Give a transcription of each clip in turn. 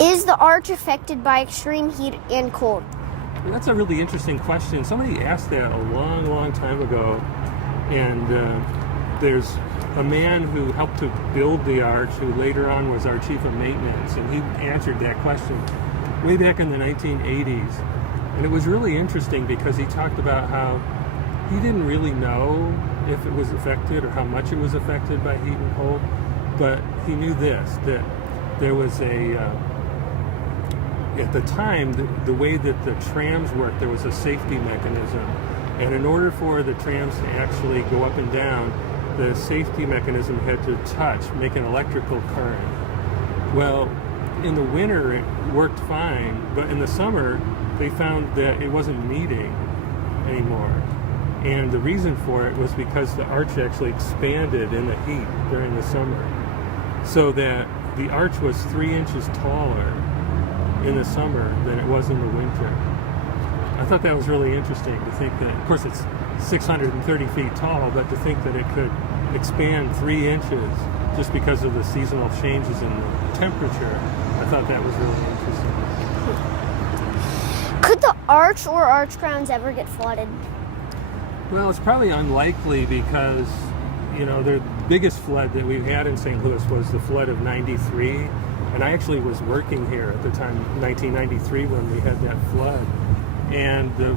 Is the arch affected by extreme heat and cold? That's a really interesting question. Somebody asked that a long, long time ago, and there's a man who helped to build the arch who later on was our chief of maintenance, and he answered that question way back in the 1980s. And it was really interesting because he talked about how he didn't really know if it was affected or how much it was affected by heat and cold, but he knew this, that there was at the time, the way that the trams worked, there was a safety mechanism. And in order for the trams to actually go up and down, the safety mechanism had to make an electrical current. Well, in the winter, it worked fine, but in the summer, they found that it wasn't meeting anymore. And the reason for it was because the arch actually expanded in the heat during the summer, so that the arch was 3 inches taller in the summer than it was in the winter. I thought that was really interesting to think that, of course it's 630 feet tall, but to think that it could expand 3 inches just because of the seasonal changes in the temperature, I thought that was really interesting. Could the arch or arch crowns ever get flooded? Well, it's probably unlikely because, the biggest flood that we've had in St. Louis was the flood of 93. And I actually was working here at the time, 1993, when we had that flood. And the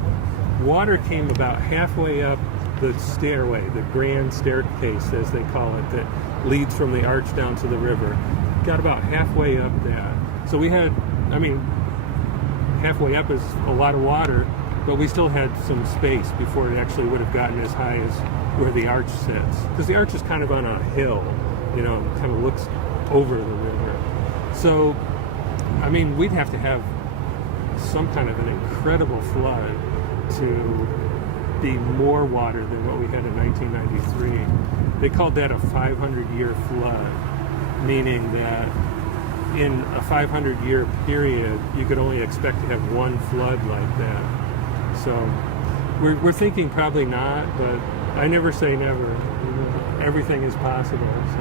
water came about halfway up the stairway, the grand staircase, as they call it, that leads from the arch down to the river. Got about halfway up that. So we had, halfway up is a lot of water, but we still had some space before it actually would have gotten as high as where the arch sits. Because the arch is kind of on a hill, kind of looks over the river. So, we'd have to have some kind of an incredible flood to be more water than what we had in 1993. They called that a 500-year flood, meaning that in a 500-year period, you could only expect to have one flood like that. So, we're thinking probably not, but I never say never. Everything is possible. So.